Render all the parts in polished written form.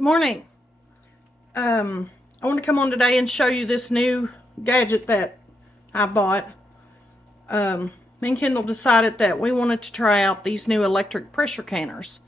Good morning. I want to come on today and show you this new gadget that I bought. Me and Kendall decided that we wanted to try out these new electric pressure canners.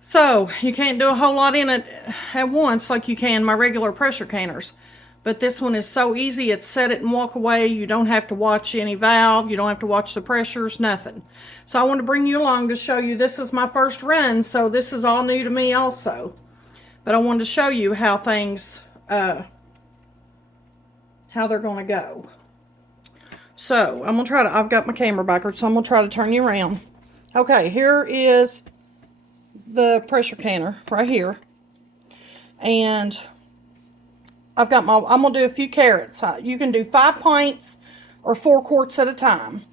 So you can't do a whole lot in it at once like you can my regular pressure canners. But this one is so easy. It's set it and walk away. You don't have to watch any valve. You don't have to watch the pressures, nothing. So I want to bring you along to show you. This is my first run, so this is all new to me also. But I wanted to show you how things, how they're going to go. So I'm going to try to, I've got my camera backwards, so I'm going to try to turn you around. Okay, here is the pressure canner right here. And I've got my, I'm going to do a few carats. You can do 5 pints or 4 quarts at a time.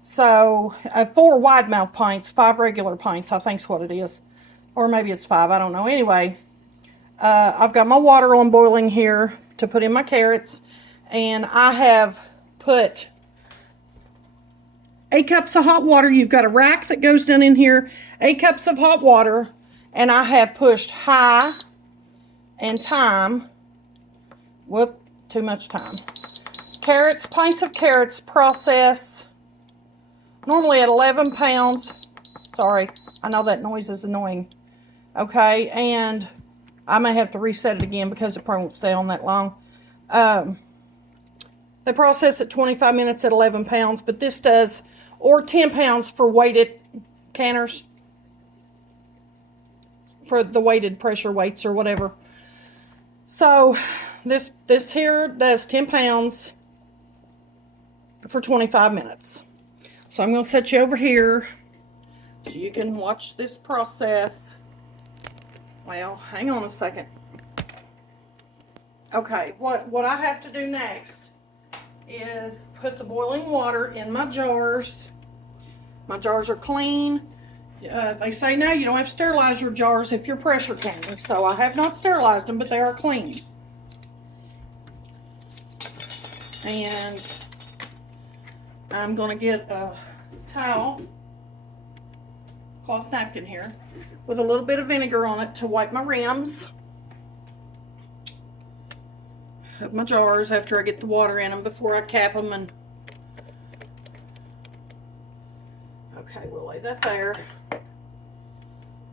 So 4 wide mouth pints, 5 regular pints, I think's what it is. Or maybe it's 5, I don't know. Anyway, I've got my water on boiling here to put in my carrots, and I have put 8 cups of hot water. You've got a rack that goes down in here, 8 cups of hot water, and I have pushed high and time. Whoop, too much time. Carrots, pints of carrots processed, normally at 11 pounds. Sorry, I know that noise is annoying. Okay, and I may have to reset it again because it probably won't stay on that long. They process at 25 minutes at 11 pounds, but this does, or 10 pounds for weighted canners, for the weighted pressure weights or whatever. So this here does 10 pounds for 25 minutes. So I'm going to set you over here so you can watch this process. Well, hang on a second. Okay, what I have to do next is put the boiling water in my jars. My jars are clean. They say now you don't have to sterilize your jars if you're pressure canning, so I have not sterilized them, but they are clean. And I'm going to get a towel, cloth napkin here, with a little bit of vinegar on it to wipe my rims of my jars after I get the water in them before I cap them. And okay, we'll lay that there.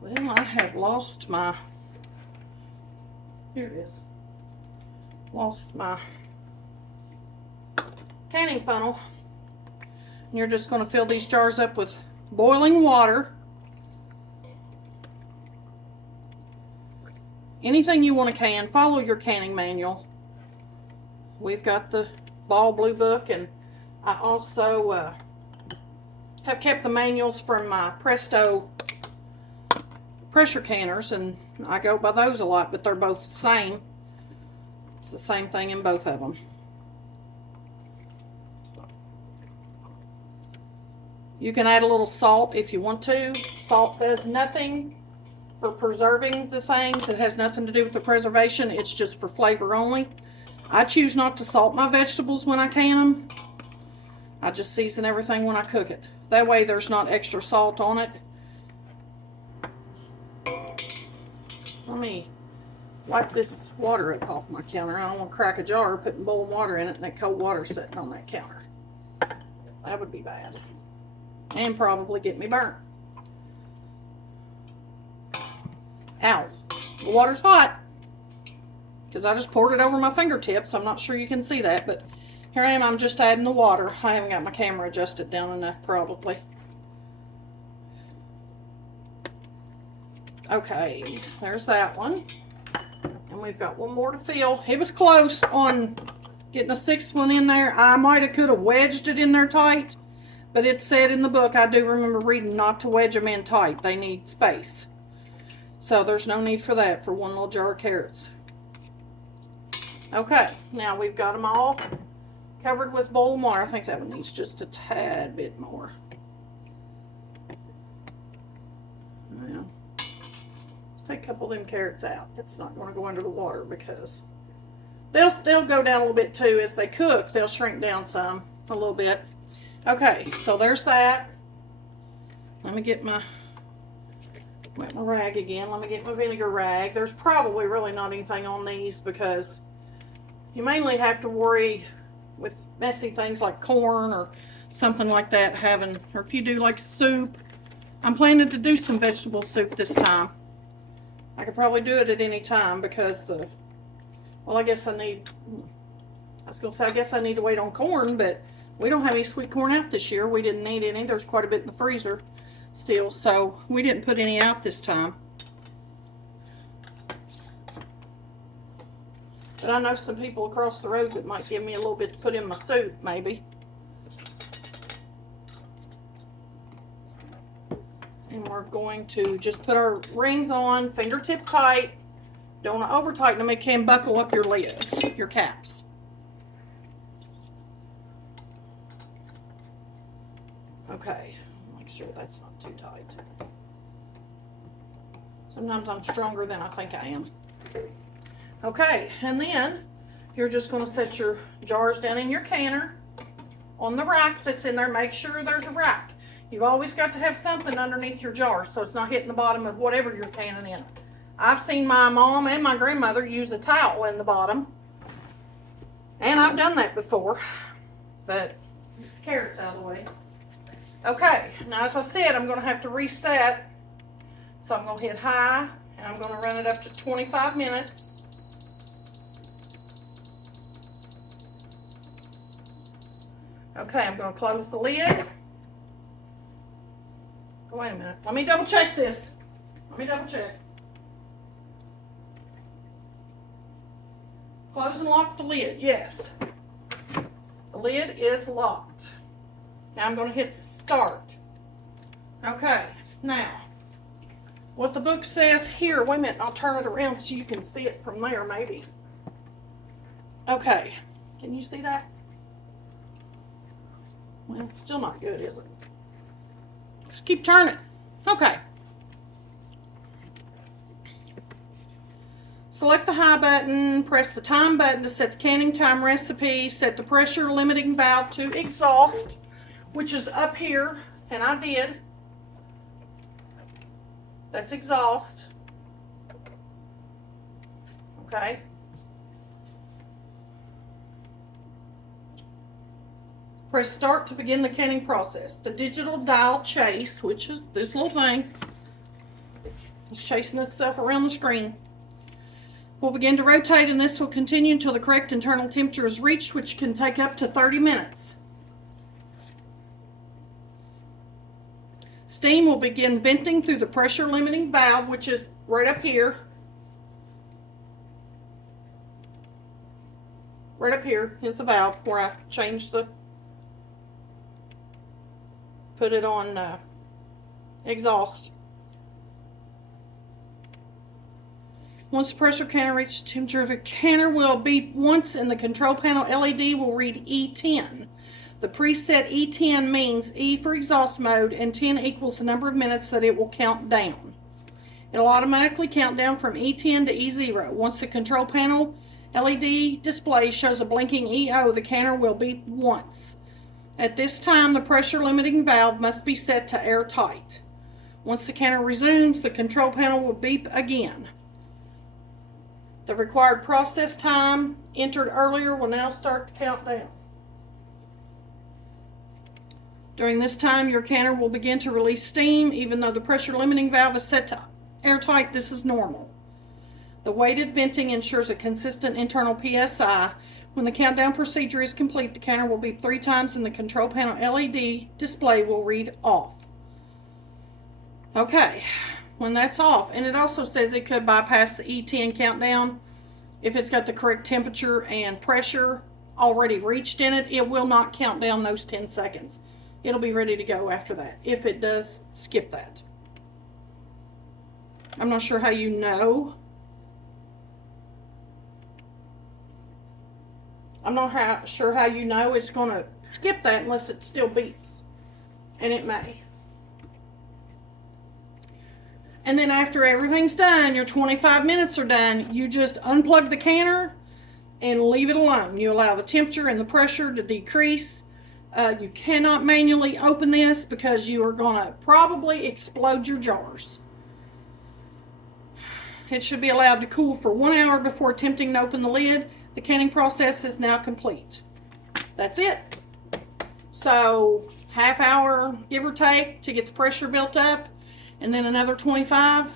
Well, I have lost my, here it is, lost my canning funnel. And you're just going to fill these jars up with boiling water. Anything you want to can, follow your canning manual. We've got the Ball Blue Book, and I also have kept the manuals from my Presto pressure canners, and I go by those a lot, but they're both the same. It's the same thing in both of them. You can add a little salt if you want to. Salt does nothing for preserving the things. It has nothing to do with the preservation. It's just for flavor only. I choose not to salt my vegetables when I can them. I just season everything when I cook it. That way there's not extra salt on it. Let me wipe this water up off my counter. I don't want to crack a jar putting boiling water in it and that cold water sitting on that counter. That would be bad. And probably get me burnt. Ow. The water's hot. Because I just poured it over my fingertips. I'm not sure you can see that, but here I am. I'm just adding the water. I haven't got my camera adjusted down enough, probably. Okay, there's that one. And we've got one more to fill. It was close on getting a 6th one in there. I could have wedged it in there tight, but it said in the book, I do remember reading, not to wedge them in tight. They need space. So there's no need for that for one little jar of carrots. Okay, now we've got them all covered with boiling water. I think that one needs just a tad bit more. Well, let's take a couple of them carrots out. It's not going to go under the water because they'll go down a little bit too as they cook. They'll shrink down some, a little bit. Okay, so there's that. Let me get my Wet my rag again. Let me get my vinegar rag. There's probably really not anything on these because you mainly have to worry with messy things like corn or something like that having, or if you do like soup. I'm planning to do some vegetable soup this time. I could probably do it at any time because well, I guess I was going to say, I guess I need to wait on corn, but we don't have any sweet corn out this year. We didn't need any. There's quite a bit in the freezer still, so we didn't put any out this time. But I know some people across the road that might give me a little bit to put in my soup, maybe. And we're going to just put our rings on, fingertip tight. Don't want to over tighten them. It can buckle up your lids, your caps. Okay, make sure that's not too tight. Sometimes I'm stronger than I think I am. Okay, and then you're just going to set your jars down in your canner on the rack that's in there. Make sure there's a rack. You've always got to have something underneath your jar so it's not hitting the bottom of whatever you're canning in. I've seen my mom and my grandmother use a towel in the bottom, and I've done that before, but carrots out of the way. Okay, now as I said, I'm going to have to reset, so I'm going to hit high, and I'm going to run it up to 25 minutes. Okay, I'm going to close the lid. Oh, wait a minute. Let me double check this. Let me double check. Close and lock the lid. Yes. The lid is locked. Now I'm going to hit start. Okay, now what the book says here, wait a minute, I'll turn it around so you can see it from there maybe. Okay, can you see that? Well, it's still not good, is it? Just keep turning. Okay. Select the high button, press the time button to set the canning time recipe, set the pressure limiting valve to exhaust, which is up here, and I did. That's exhaust. Okay. Press start to begin the canning process. The digital dial chase, which is this little thing, is chasing itself around the screen, will begin to rotate, and this will continue until the correct internal temperature is reached, which can take up to 30 minutes. Steam will begin venting through the pressure limiting valve, which is right up here. Right up here is the valve where I changed put it on exhaust. Once the pressure canner reaches temperature, the canner will beep once and the control panel LED will read E10. The preset E10 means E for exhaust mode and 10 equals the number of minutes that it will count down. It'll automatically count down from E10 to E0. Once the control panel LED display shows a blinking EO, the canner will beep once. At this time, the pressure limiting valve must be set to airtight. Once the canner resumes, the control panel will beep again. The required process time entered earlier will now start to count down. During this time, your canner will begin to release steam. Even though the pressure limiting valve is set to airtight, this is normal. The weighted venting ensures a consistent internal PSI. When the countdown procedure is complete, the canner will beep 3 times and the control panel LED display will read off. Okay, when that's off, and it also says it could bypass the E10 countdown. If it's got the correct temperature and pressure already reached in it, it will not count down those 10 seconds. It'll be ready to go after that. If it does, skip that. I'm not sure how you know. I'm not sure how you know it's going to skip that unless it still beeps. And it may. And then after everything's done, your 25 minutes are done, you just unplug the canner and leave it alone. You allow the temperature and the pressure to decrease. You cannot manually open this because you are going to probably explode your jars. It should be allowed to cool for 1 hour before attempting to open the lid. The canning process is now complete. That's it. So, half hour, give or take, to get the pressure built up, and then another 25,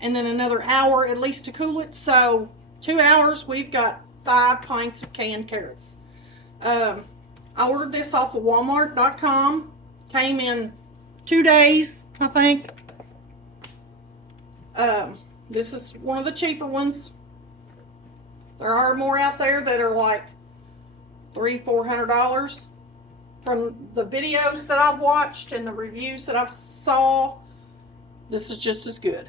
and then another hour at least to cool it. So, 2 hours, we've got 5 pints of canned carrots. I ordered this off of Walmart.com. Came in 2 days, I think. This is one of the cheaper ones. There are more out there that are like $300-400. From the videos that I've watched and the reviews that I've saw, this is just as good.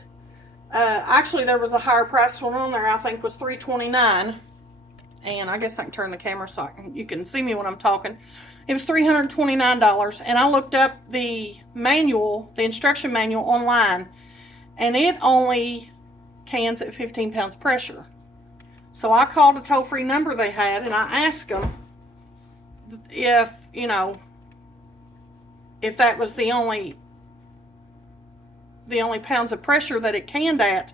Actually, there was a higher price one on there. I think was $329. And I guess I can turn the camera so you can see me when I'm talking. It was $329, and I looked up the manual, the instruction manual online, and it only cans at 15 pounds pressure. So I called a toll-free number they had, and I asked them if, you know, if that was the only pounds of pressure that it canned at,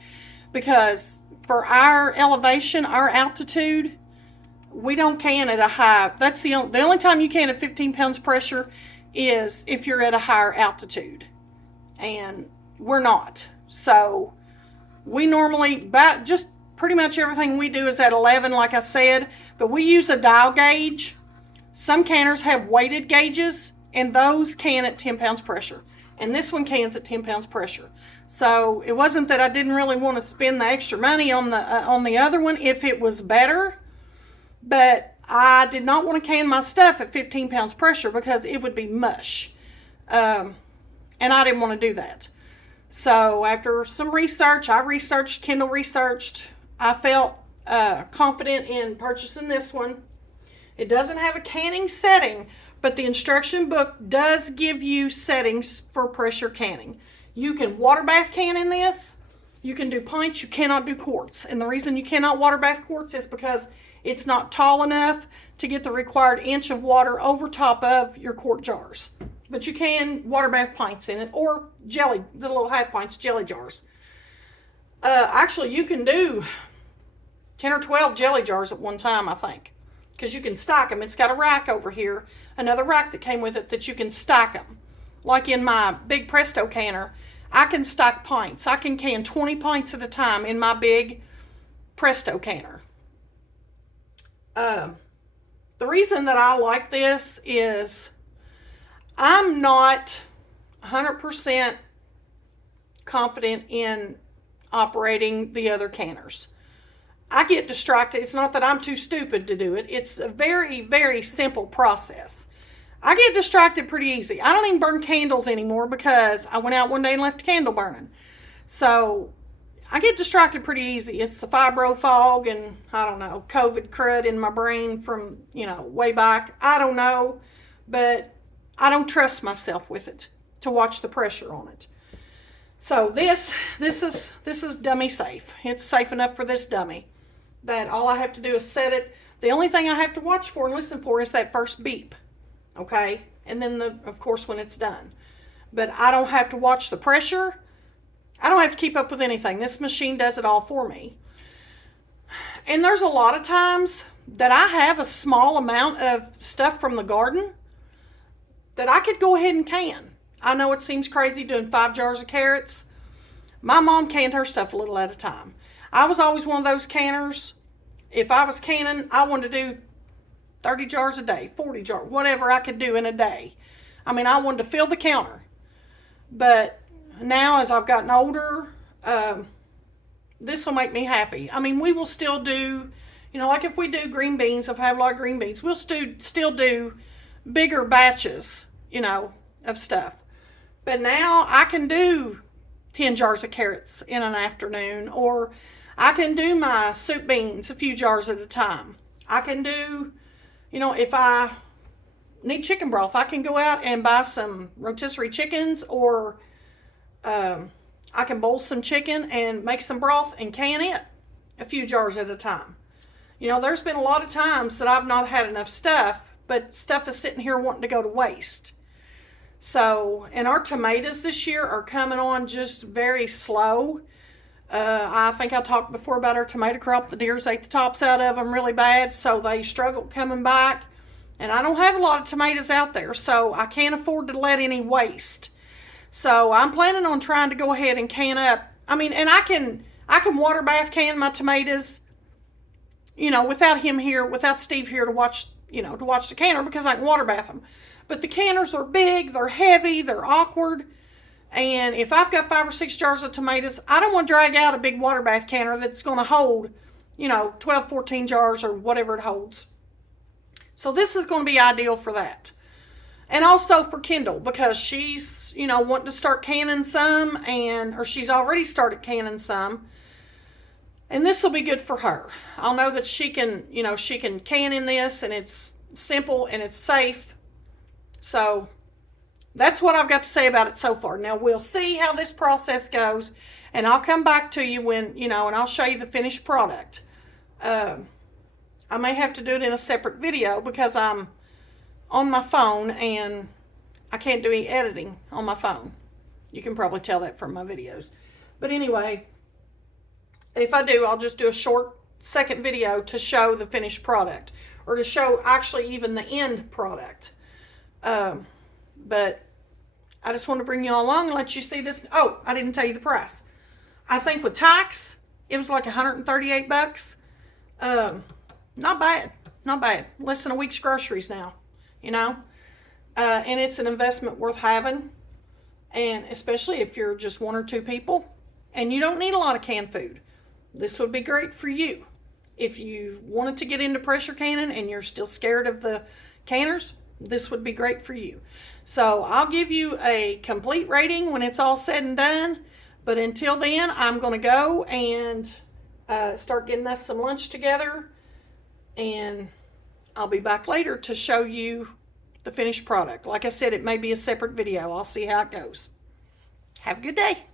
because for our elevation, our altitude, we don't can at a high. That's the only time you can at 15 pounds pressure is if you're at a higher altitude, and we're not. So we normally, just pretty much everything we do is at 11, like I said, but we use a dial gauge. Some canners have weighted gauges, and those can at 10 pounds pressure, and this one cans at 10 pounds pressure. So it wasn't that I didn't really want to spend the extra money on the other one if it was better. But I did not want to can my stuff at 15 pounds pressure because it would be mush. And I didn't want to do that. So after some research, Kendall researched, I felt confident in purchasing this one. It doesn't have a canning setting, but the instruction book does give you settings for pressure canning. You can water bath can in this. You can do pints. You cannot do quarts. And the reason you cannot water bath quarts is because it's not tall enough to get the required inch of water over top of your quart jars. But you can water bath pints in it, or jelly, the little half pints, jelly jars. Actually, you can do 10 or 12 jelly jars at one time, I think, because you can stack them. It's got a rack over here, another rack that came with it that you can stack them. Like in my big Presto canner, I can stack pints. I can can 20 pints at a time in my big Presto canner. The reason that I like this is I'm not 100% confident in operating the other canners. I get distracted. It's not that I'm too stupid to do it. It's a very, very simple process. I get distracted pretty easy. I don't even burn candles anymore because I went out one day and left a candle burning. So I get distracted pretty easy. It's the fibro fog and, I don't know, COVID crud in my brain from, way back. I don't know, but I don't trust myself with it to watch the pressure on it. So this is dummy safe. It's safe enough for this dummy that all I have to do is set it. The only thing I have to watch for and listen for is that first beep, okay? And then, of course, when it's done. But I don't have to watch the pressure. I don't have to keep up with anything. This machine does it all for me. And there's a lot of times that I have a small amount of stuff from the garden that I could go ahead and can. I know it seems crazy doing 5 jars of carrots. My mom canned her stuff a little at a time. I was always one of those canners. If I was canning, I wanted to do 30 jars a day, 40 jars, whatever I could do in a day. I mean, I wanted to fill the counter. But now, as I've gotten older, this will make me happy. I mean, we will still do, like if we do green beans, if I have a lot of green beans, we'll still do bigger batches, of stuff. But now I can do 10 jars of carrots in an afternoon, or I can do my soup beans a few jars at a time. I can do, if I need chicken broth, I can go out and buy some rotisserie chickens, or I can boil some chicken and make some broth and can it a few jars at a time. There's been a lot of times that I've not had enough stuff, but stuff is sitting here wanting to go to waste. So, and our tomatoes this year are coming on just very slow. I think I talked before about our tomato crop. The deers ate the tops out of them really bad, so they struggled coming back. And I don't have a lot of tomatoes out there, so I can't afford to let any waste. So I'm planning on trying to go ahead and can up. I mean, and I can water bath can my tomatoes, without him here, without Steve here to watch, to watch the canner, because I can water bath them. But the canners are big, they're heavy, they're awkward. And if I've got 5 or 6 jars of tomatoes, I don't want to drag out a big water bath canner that's going to hold, 12, 14 jars or whatever it holds. So this is going to be ideal for that. And also for Kendall, because she's, wanting to start canning some, or she's already started canning some. And this will be good for her. I'll know that she can can in this, and it's simple and it's safe. So that's what I've got to say about it so far. Now we'll see how this process goes, and I'll come back to you when, and I'll show you the finished product. I may have to do it in a separate video because I'm on my phone and I can't do any editing on my phone. You can probably tell that from my videos. But anyway, if I do, I'll just do a short second video to show the finished product, or to show actually even the end product. But I just want to bring you all along and let you see this. Oh, I didn't tell you the price. I think with tax, it was like $138. Not bad. Not bad. Less than a week's groceries now, and it's an investment worth having. And especially if you're just 1 or 2 people and you don't need a lot of canned food. This would be great for you. If you wanted to get into pressure canning and you're still scared of the canners, this would be great for you. So I'll give you a complete rating when it's all said and done. But until then, I'm going to go and start getting us some lunch together. And I'll be back later to show you the finished product. Like I said, it may be a separate video. I'll see how it goes. Have a good day.